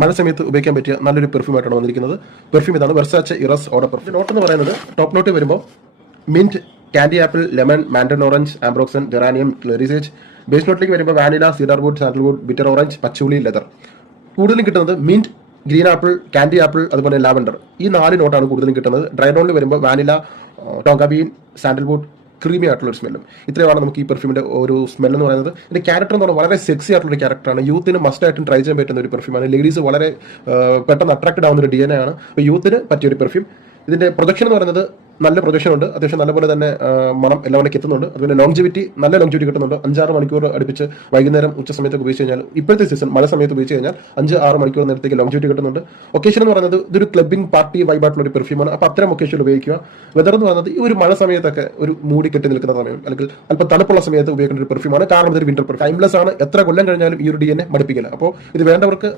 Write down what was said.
മഴ സമയത്ത് ഉപയോഗിക്കാൻ പറ്റിയ നല്ലൊരു പെർഫ്യൂമായിട്ടാണ് വന്നിരിക്കുന്നത്. പെർഫ്യൂം ഇതാണ്, വെർസാച്ചെ ഇറസ് ഓർഡർ പെർഫ്യൂം. നോട്ട് എന്ന് പറയുന്നത് ടോപ്പ് നോട്ട് വരുമ്പോൾ mint, candy apple, lemon, mandarin orange, ambroxan, geranium, clary sage. Base നോട്ടിലേക്ക് വരുമ്പോൾ vanilla, cedarwood, sandalwood, bitter orange, patchouli, leather. കൂടുതലും കിട്ടുന്നത് mint, green apple, candy apple, അതുപോലെ ലാവൻഡർ. ഈ 4 നോട്ടാണ് കൂടുതലും കിട്ടുന്നത്. ഡ്രൈ ഡോണിൽ വരുമ്പോൾ വാനില, ടോങ്കാബീൻ, സാൻഡൽവുഡ്, ക്രീമി ആയിട്ടുള്ള ഒരു സ്മെല്ലും. ഇത്രയാണ് നമുക്ക് ഈ പെർഫ്യൂമിന്റെ ഒരു സ്മെൽ എന്ന് പറയുന്നത്. ഇതിന്റെ ക്യാരക്ടർ എന്ന് പറഞ്ഞാൽ വളരെ സെക്സി ആയിട്ടുള്ള ഒരു ക്യാരക്ടറാണ്. യൂത്തിന് മസ്റ്റ് ആയിട്ടും ട്രൈ ചെയ്യാൻ പറ്റുന്ന ഒരു പെർഫ്യൂമാണ്. ലേഡീസ് വളരെ പെട്ടെന്ന് അട്രാക്റ്റഡ് ആവുന്ന ഒരു DNA ആണ്. അപ്പോൾ യൂത്തിന് പറ്റിയ ഒരു പെർഫ്യൂം. ഇതിന്റെ പ്രൊജക്ഷൻ എന്ന് പറയുന്നത് നല്ല പ്രൊജക്ഷൻ ഉണ്ട്, അത്യാവശ്യം നല്ലപോലെ തന്നെ മണം എല്ലാവരിലേക്ക് എത്തുന്നുണ്ട്. അതുപോലെ ലോങ്ജിവിറ്റി, നല്ല ലോങ്ജിവിറ്റി കിട്ടുന്നുണ്ട്. 5-6 മണിക്കൂർ അടുപ്പിച്ച് വൈകുന്നേരം ഉച്ച സമയത്ത് ഉപയോഗിച്ച് കഴിഞ്ഞാൽ, ഇപ്പോഴത്തെ സീസൺ മഴ സമയത്ത് ഉപയോഗിച്ച് കഴിഞ്ഞാൽ 5-6 മണിക്കൂർ നേരത്തേക്ക് ലോങ്ജിവിറ്റി കിട്ടുന്നുണ്ട്. ഒക്കേഷൻ എന്ന് പറയുന്നത് ഇതൊരു ക്ലബിംഗ് പാർട്ടി വൈബായിട്ടുള്ള ഒരു പെർഫ്യൂമാണ്. അപ്പോൾ അത്തരം ഒക്കേഷൻ ഉപയോഗിക്കുക. വെതർ എന്ന് പറയുന്നത് ഈ ഒരു മഴ സമയത്തൊക്കെ ഒരു മൂടി കെട്ടി നിൽക്കുന്ന സമയം അല്ലെങ്കിൽ അല്പം തണുപ്പുള്ള സമയത്ത് ഉപയോഗിക്കേണ്ട ഒരു പെർഫ്യൂമാണ്. കാരണം ഇതൊരു വിന്റർ പെർഫ്യൂം. ടൈംലെസ് ആണ്, എത്ര കൊല്ലം കഴിഞ്ഞാലും ഈ ഒരു DNA മടുപ്പിക്കില്ല. അപ്പോൾ ഇത് വേണ്ടവർക്ക്